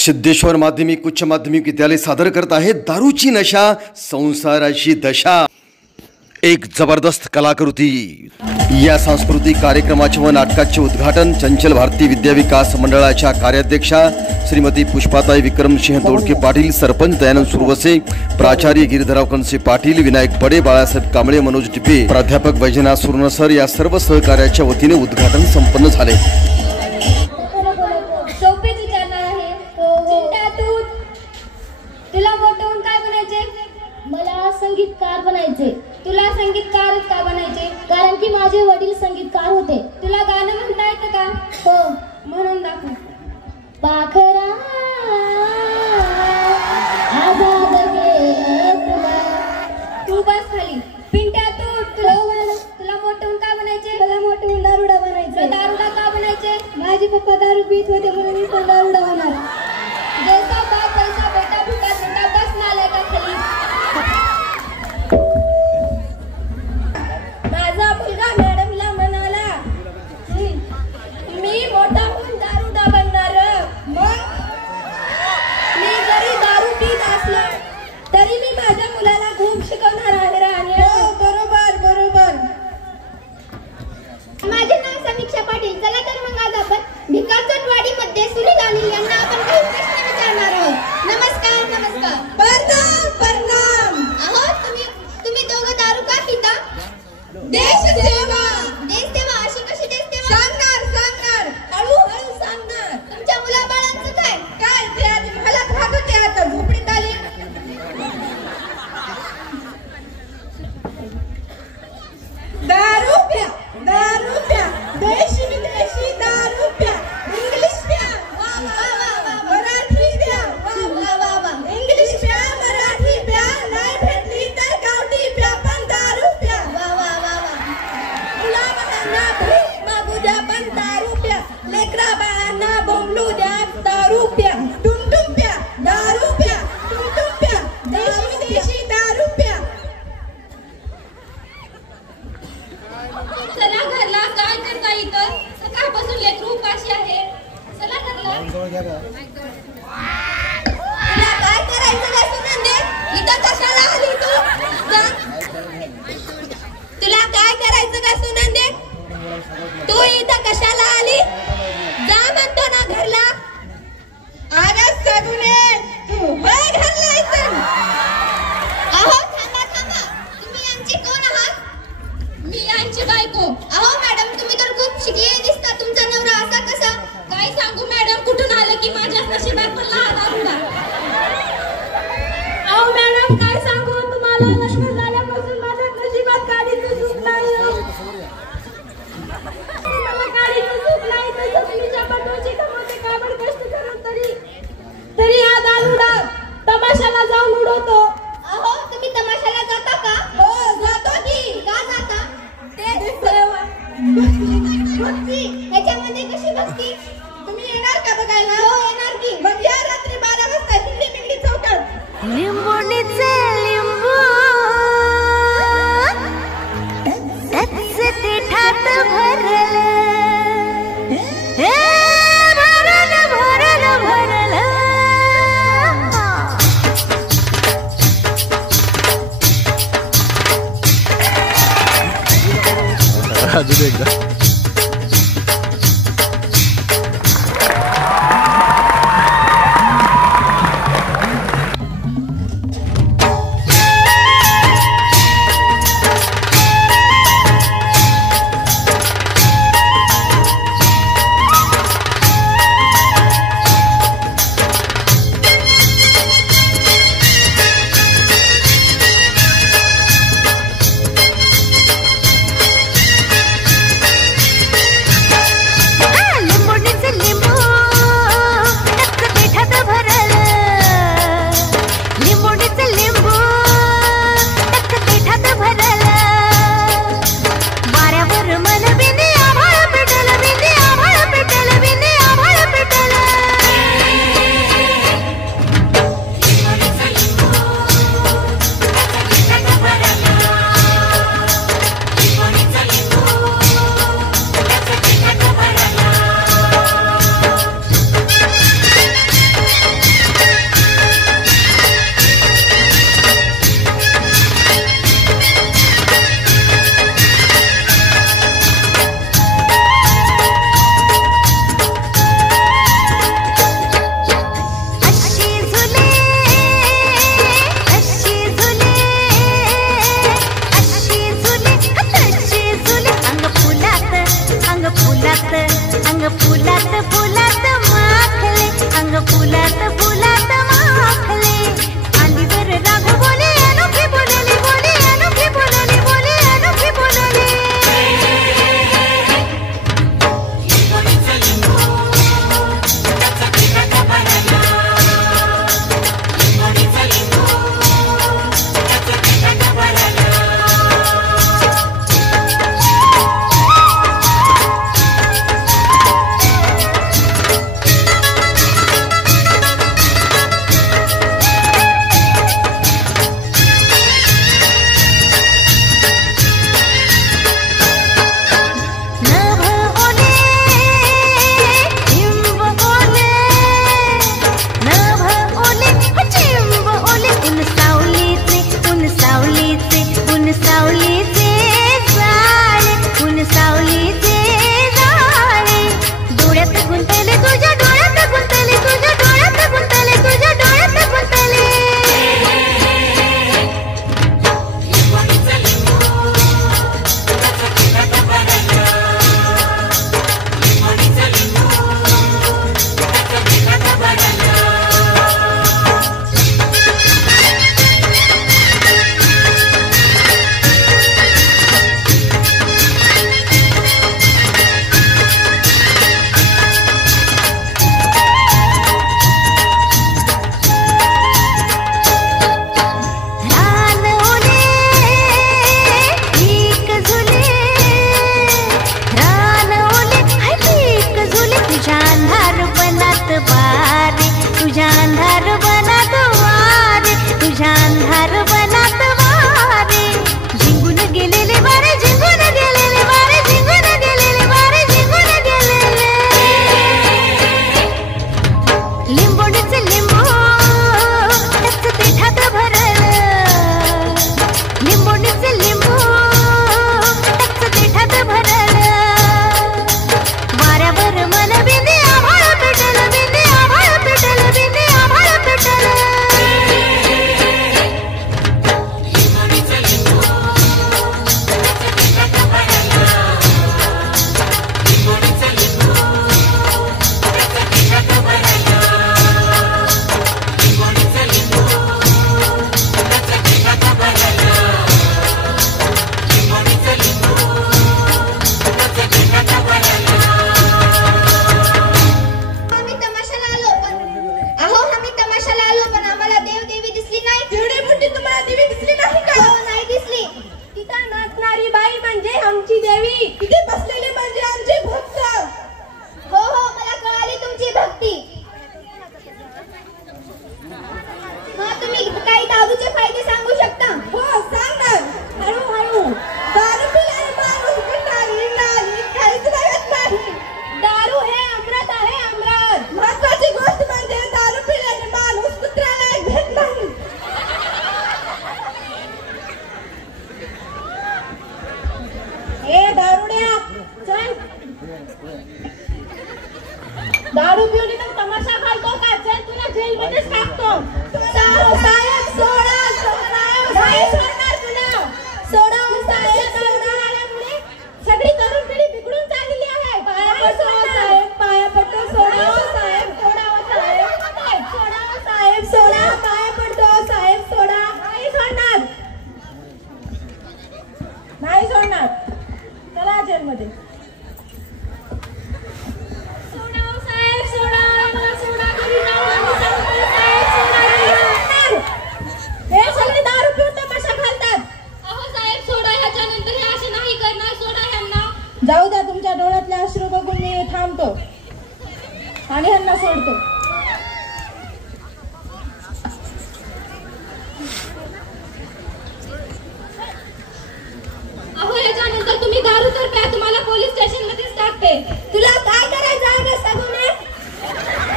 सिद्धेश्वर माध्यमिक उच्च माध्यमिक विद्यालय सादर करत आहे दारूची नशा संसाराची दशा, एक जबरदस्त कलाकृती। या सांस्कृतिक कार्यक्रमाचे व नाटकाचे उद्घाटन चंचल भारती विद्या विकास मंडळाच्या कार्याध्यक्षा श्रीमती पुष्पाताई विक्रमसिंह दोडके पाटील, सरपंच दयानंद सुरवसे, प्राचार्य गिरिधरराव कनसे पाटील, विनायक बडे, बाळासाहेब कांबळे, मनोज टिपे, प्राध्यापक वैजनाथ सुरनसर या सर्व सहकार्याच्या वतीने उद्घाटन संपन्न झाले। मला संगीतकार बनायचे। तुला संगीतकार का बनायचे? कारण की माझे वडील संगीतकार होते। तुला गाणं म्हणता येतं का? हो, म्हणून दाखव। पाखरा आजाद गेला, तू बस खाली। पिंट्या तुला मोठं का बनायचे? मला मोठं दारुडा बनायचे। दारुडा का बनायचे? माझे पप्पा दारू पीत होते म्हणून मी पण दारुडा होणार। जैसा बाप वैसा बेटा, भूका बेटा बस नाले का खाली। माझा मुलगा मॅडमला म्हणाला, मी मोठा होऊन दारुडा बनणार। मग मी जरी दारू पीत असलो तरी मी माझ्या मुलाला खूप शिकवणार आहे राणी। हो, बरोबर बरोबर। माझे नाव समीक्षा पाटील। चला तर मग आज आपण भिकारचोटवाडी मध्ये सुनील अनिल यांना आपण काही प्रश्न विचारणार आहोत। नमस्कार नमस्कार। प्रणाम प्रणाम। अहो तुम्ही दोघं दारू का पिता? देश सेवा। देश सेवा अशी कशी देश सेवा? सांगणार हळूहळू सांगणार। तुमच्या मुलाबाळांचं काय ते आधी मला खात होते, आता झोपडीत आले। दारू प्या देशी विदेशी दारू प्या, इंग्लिश प्या मराठी प्या, इंग्लिश प्या मराठी प्या, नाही भेटली तर गावठी प्या, पण दारू प्या। मुलाबाळांना भीक मागू द्या पण दारू प्या, लेकरा बाळांना बोंबलू द्या दारू प्या, टुमटुम प्या दारू प्या, टुमटुम प्या देशी विदेशी दारू प्या। चला घरला, काय करता इथं? सकाळपासून लेकरू उपाशी आहे। चला घरला। तुला काय करायचं काय सुनंदे? इथं कशाला आली तू? तुला काय करायचं काय सुनंदे? तू इथं कशाला आली? जा म्हणतो ना घरला। अरे सगुने तू होय घरला इथं? अहो थांबा, तुम्ही यांची कोण आहात? मी यांची बायको। अहो मॅडम, तुम्ही तर खूप शिकलेले दिसता, तुमचा नवरा असा कसा? काय सांगू मॅडम, कुठून आलं की माझ्या नशिबात पण लहान दारुडा। अहो मॅडम, काय सांगू तुम्हाला, लग्न झाल्यापासून माझ्या नशिबात गाडीचं सुख नाही। मला गाडीचं सुख नाही, तसंच मी जबरदस्ती कमवते, काबड कष्ट करून तरी हा दारुडा तमाशाला जाऊन उडवतो। अहो तुम्ही तमाशाला जाता का? हो जातो की। का जाता? भक्ती। ह्याच्यामध्ये कशी भक्ती? तुम्ही येणार का बघायला? हो येणार की। मग या रात्री 12 वाजता हिंदी मिंगडी चौकात। लिंबोणीचे लिंबू त्याच देठात भरलं, हे भरलं अजून एकदा। देवी तिथे बसलेले म्हणजे आमचे भक्त. हो हो मला कळाली तुमची भक्ती. मग तुम्ही काही दारूचे फायदे सांगू शकता? हो सांगणार. हळूहळू. दारू पिल्याने माणूस गुंडाळी नाली काहीच लागत नाही. दारू हे अमृत आहे अमृत. महत्वाची गोष्ट म्हणजे दारू पिल्याने माणूस कुत्र्याला भेट नाही. ए दारुड्या चल. दारू पिऊन इथं तमाशा घालतो का? चल तुला जेलमध्येच टाकतो. साहेब सोडा साहेब सोडणार तुला. सोडा साहेब सोडणाऱ्यामुळे सगळी तरुण पिढी बिघडून चाललेली आहे. पाया पडतो साहेब पाया पडतो. सोडा साहेब सोडा साहेब सोडा साहेब सोडा. पाया पडतो साहेब सोडा. नाही सोडणार नाही सोडणार. चला जेलमध्ये. सोडा साहेब सोडा मला सोडा. घरी जाऊ साहेब सोडा. हे सगळे दारू पिऊन तमाशा घालतात. अहो साहेब सोडा. ह्याच्यानंतर हे असे नाही करणार. सोडा ह्यांना. जाऊ द्या तुमच्या डोळ्यातले अश्रू बघून मी थांबतो आणि ह्यांना सोडतो. अहो ह्याच्यानंतर तुम्ही दारू तर प्या. तुम्हाला पोलीस स्टेशन मध्येच टाकते. तुला काय करायचं आहे ग सगुने?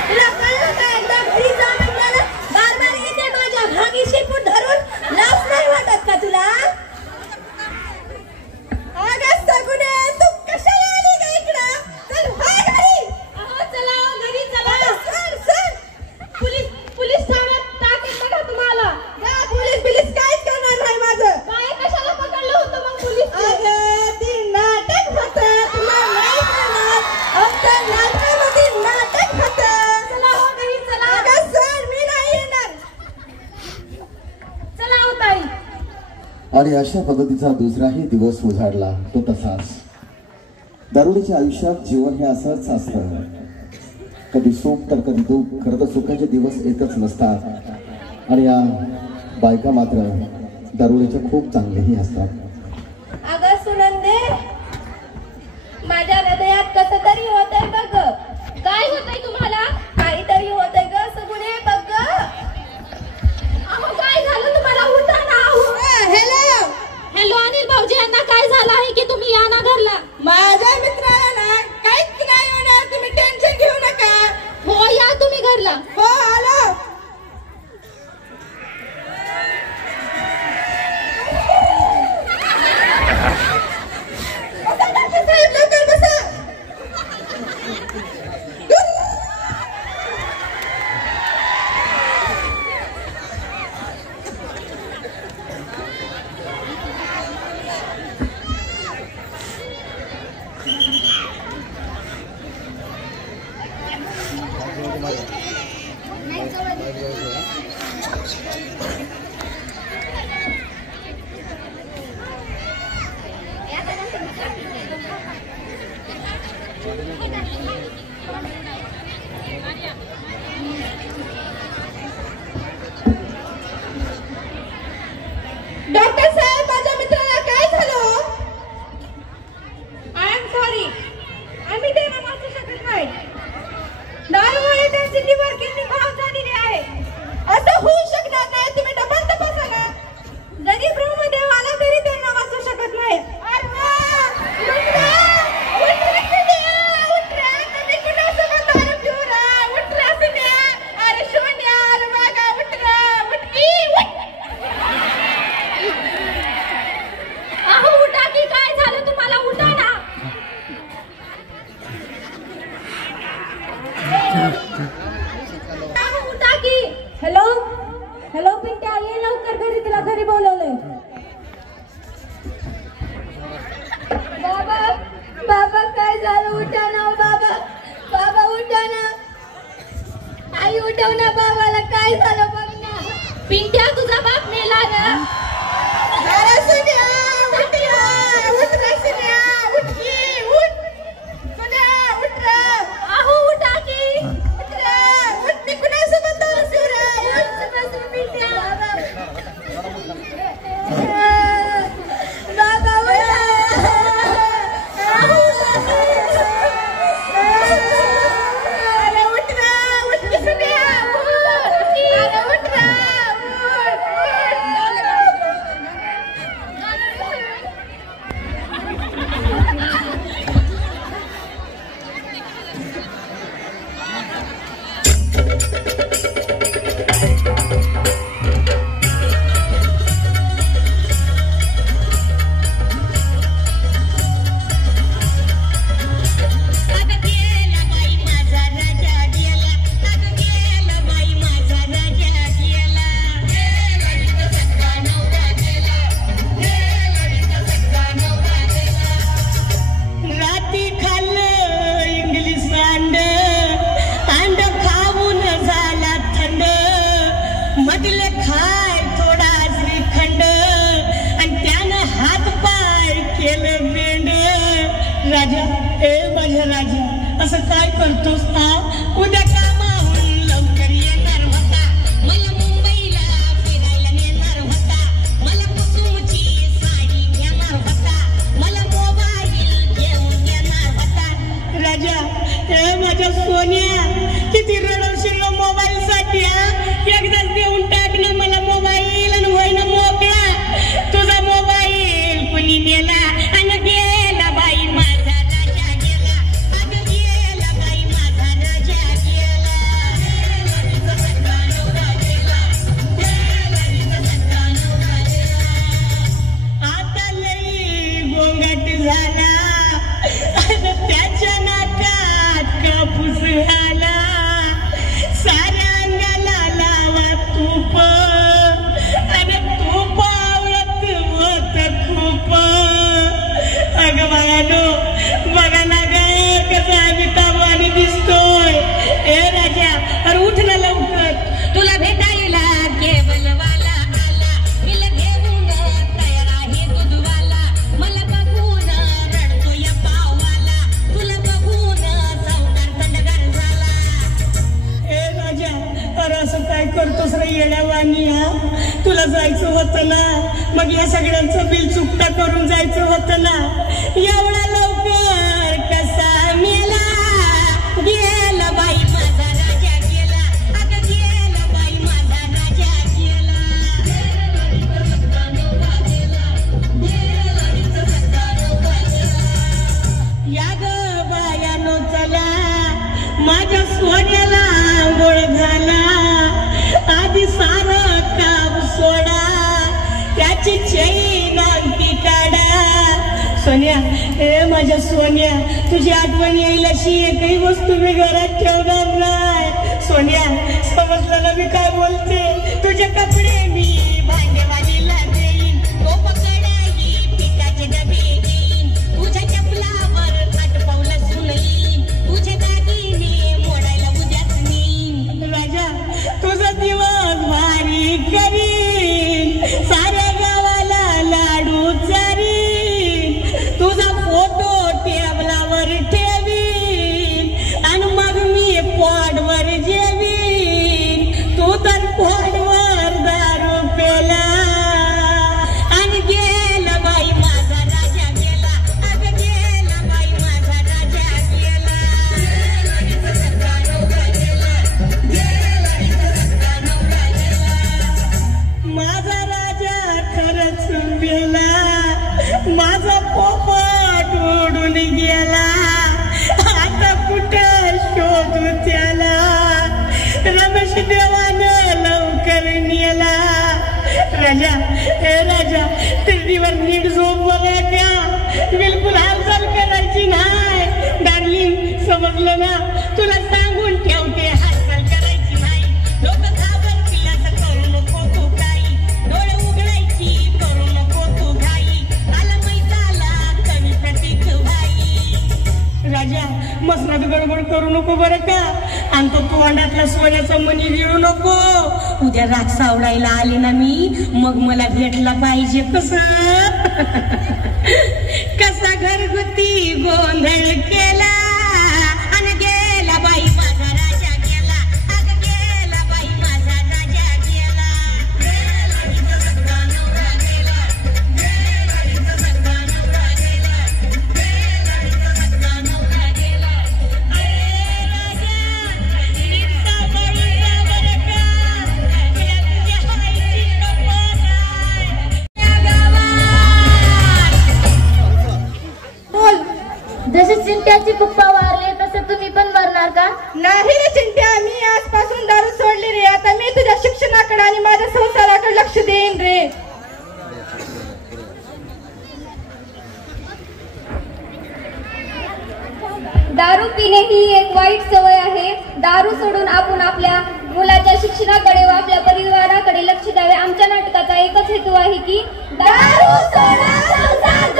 तुला कळलं का? एकदा घरी जा म्हटलं बारबार येते माझ्या घागी शिपूट धरून. लाज नाही वाटत का तुला? अगं सगुने तू कशाला आली का इकडं? चल हाय घरी. अहो चला घरी चला. सर सर पोलीस ठाण्यात टाकेल बघा तुम्हाला. जा पोलीस बिलीस काहीच करणार नाही माझं. काय कशाला पकडलं होतं मग पोलीस? अगं ती नाटक होतं. तुला नाही करणार. आमच्या नाटकामध्ये नाटक होतं. चला हो घरी चला. अगं सर मी नाही येणार. चला हो ताई. आणि अशा पद्धतीचा दुसराही दिवस उजाडला. तो तसाच. दारुडीच्या आयुष्यात जीवन हे असंच असतं. कधी सुख तर कधी दुःख. खरं तर सुखाचे दिवस येतच नसतात. आणि या बायका मात्र दारुडीच्या खूप चांगलेही असतात. अगं सुनंदे माझ्या हृदयात कसं तरी होतंय बघ. काय होतंय तुम्हाला? काहीतरी होतंय ग सगुने बघ ग. अहो काय झालं तुम्हाला? उठा ना. हॅलो हॅलो अनिल भाऊजी यांना काय झालं आहे की तुम्ही या ना घरला? माझ्या मित्राला ना काहीच नाही होणार. तुम्ही टेन्शन घेऊ नका. हो या तुम्ही घरला. हो आलो. साहेब लवकर बसा. डॉक्टर साहेब माझ्या मित्राला काय झालं? I am sorry. आम्ही त्यांना वाचू शकत नाही. दारूमुळे त्यांची लिव्हर किडनी खराब झालेली आहे. असं होऊ शकणार नाही. तुम्ही डबल तपासा ना. जरी ब्रह्मदेव आला तरी त्यांना वाचू शकत नाही. अरे वा! उठरा! उठरा सुन्या! उठरा! तुम्ही कुणासोबत दारू पिऊ नका. उठरा सुन्या! अरे शून्या! अरे बघा उठरा! उठकी! उठ! अहो उठा की काय झालं तुम्हाला? उठा ना. अहो उठा की. हॅलो हॅलो पिंट्या ये लवकर घरी. तुला घरी बोलवलंय. बाबा बाबा काय झालं? उठा ना बाबा. बाबा उठा ना. आई उठव ना बाबाला. काय झालं बघ ना. पिंट्या तुझा बाप मेला ना. अरे सुन्या उठ रे. उठ रे सुन्या. उठ की उठ. सुन्या उठ रे. अहो उठा की. उठ रे. उठ. मी कुणासोबत दारू पिऊ रे. उठ बस पिंट्या. बाबा बाबा असं काय करतोस का? उद्या कामाहून लवकर येणार होता, मला मुंबईला फिरायला नेणार होता, मला कुसुमची साडी घेणार होता, मला मोबाईल घेऊन येणार होता. राजा, हे माझ्या सोन्या, किती रडवशील मोबाईल साठी? एकदाच देऊन टाक ना मला मोबाईल आणि होय ना मोकळा. तुझा मोबाईल कुणी नेला आणि गेला बाई माझा राजा गेला, अगं गेला बाई माझा राजा गेला. आता लई गोंगाट झाला, आता त्याच्या नाकात कापूस आला, साऱ्या अंगाला लावा तूप आणि तूप आवडत होत खूप. अगं बघा ना ग कसा आम्ही ताबवानी दिसतोय. ए राजा, अरे उठ ना लवकर, तुला भेटायला केबलवाला आला, बिल घेऊन तयार आहे दूधवाला, मला बघून रडतोय पाववाला, तुला बघून सावकार थंडगार झाला. ए राजा, अरे असं काय करतोस रे येड्यावानी? तुला जायचं होतं ना, मग या सगळ्यांचं बिल चुकता करून जायचं होतं ना. एवढा लवकर कसा मेला? गेला बाई माझा राजा गेला, अगं गेला बाई माझा राजा गेला. या ग बायानो चला, माझ्या सोन्याला आंघोळ घाला, आधी सारं काम सोडा, त्याची चैन अंगठी काढा. सोन्या, ए माझ्या सोन्या, तुझी आठवण येईल अशी एकही वस्तू मी घरात ठेवणार नाही. सोन्या, समजलं ना मी काय बोलते? तुझे कपडे मी भांडेवालीला देईन, तो पकडाई पिठाचे डबे घेईन, तुझ्या चपलावर आटपावलं सुनईन, तुझे दागिने मोडायला उद्याच नेईन. राजा, तुझा दिवस भारी करीन, साऱ्या गावाला लाडू चारीन, तुझा फोटो टेबलावर ठेवीन आणि मग मी पॉडवर जेवीन. तू तर पॉडवर दारू पेला आणि गेला बाई माझा राजा गेला, अगं गेला बाई माझा राजा गेला. माझा राजा खरंच गेला, माझा पोपट उडून गेला, आता कुठं शोधू त्याला? रमेश देवानं लवकर नेला. राजा, हे राजा, तिरडीवर नीट झोप बघा का, बिलकुल हालचाल करायची नाही. डार्लिंग, समजलं ना? तुला सांगून ठेवते, हालचाल करायची नाही. लोक घाबरतील असं करू नको तू काही, डोळे उघडायची करू नको तू घाई, आला मैदाला कमी प्रतीक भाई. राजा, मसनात गडबड करू नको बरं का, आणि तो तोंडातला सोन्याचा मणी गिळू नको. उद्या राग सावडायला आले ना मी, मग मला भेटला पाहिजे. कसा घरगुती गोंधळ केला आणि गेला बाई माझा राजा गेला, अगं गेला बाई माझा राजा गेला. जसे चिंट्याची पप्पा वारले तसे तुम्ही पण मरणार का? नाही रे चिंट्या, मी आजपासून दारू सोडली रे. आता मी तुझ्या शिक्षणाकडे आणि माझ्या संसाराकडे लक्ष देईन रे. दारू पिणे ही एक वाईट सवय आहे. दारू सोडून आपण आपल्या मुलाच्या शिक्षणाकडे व आपल्या परिवाराकडे लक्ष द्यावे. आमच्या नाटकाचा एकच हेतू आहे की दारू सोडा, संसार